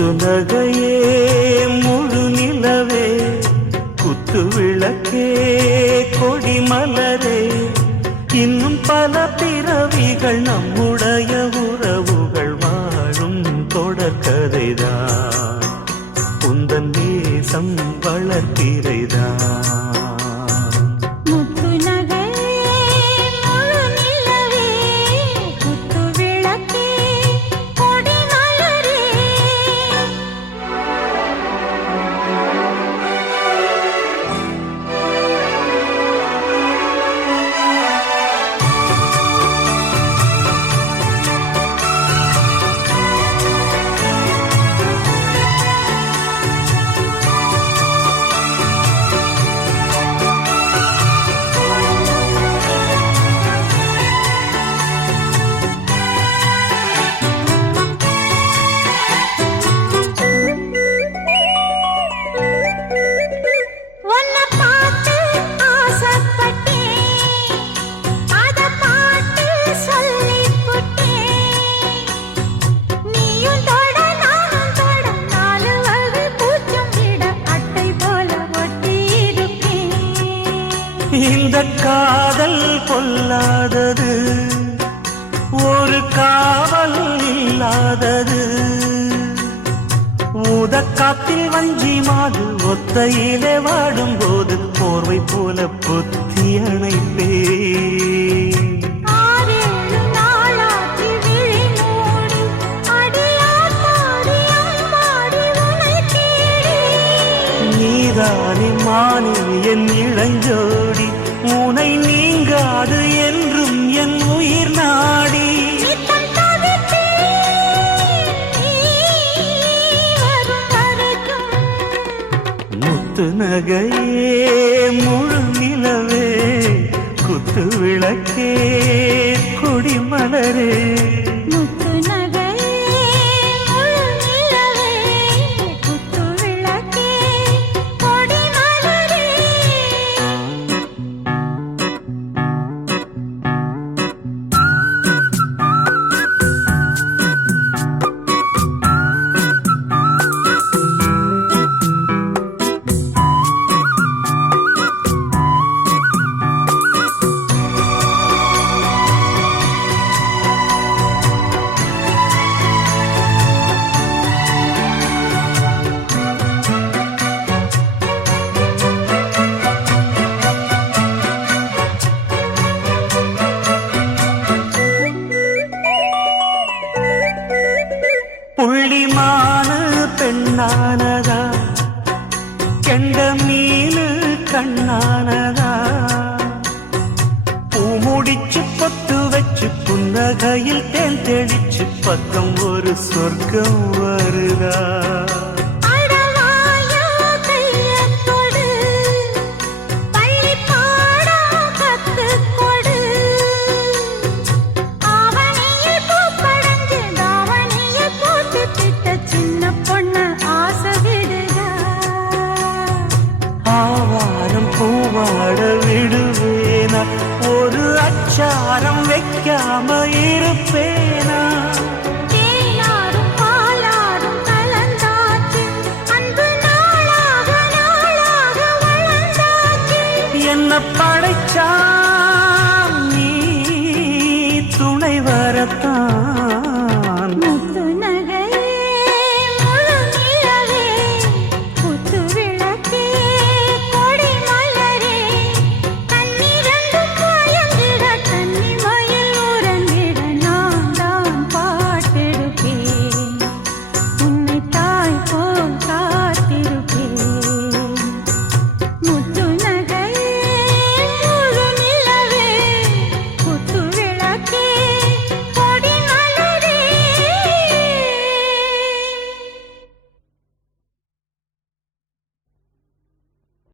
முத்துநகையே இல்லாதது ஒரு காவல் இல்லாதது. ஊதக்காத்தில் வஞ்சி மாடு ஒத்தையிலே வாடும் போது போர்வை போல பொத்தி அணைப்பே. நீதானி மாணி என் இளஞ்சோடி உனை நீங்காது என்றும் என் உயிர் நாடி. முத்து நகையே முழு நிலவே குத்து விளக்கே கொடிமலரே முத்து கண்ணானதா? பூமுடிச்சு பத்து வச்சு புன்னகையில் தேன் தெளிச்சு பக்கம் ஒரு சொர்க்கம் வருதா? ஆவா பூவாட விடுவேனா ஒரு அச்சாரம் வைக்காம இருப்பேன்?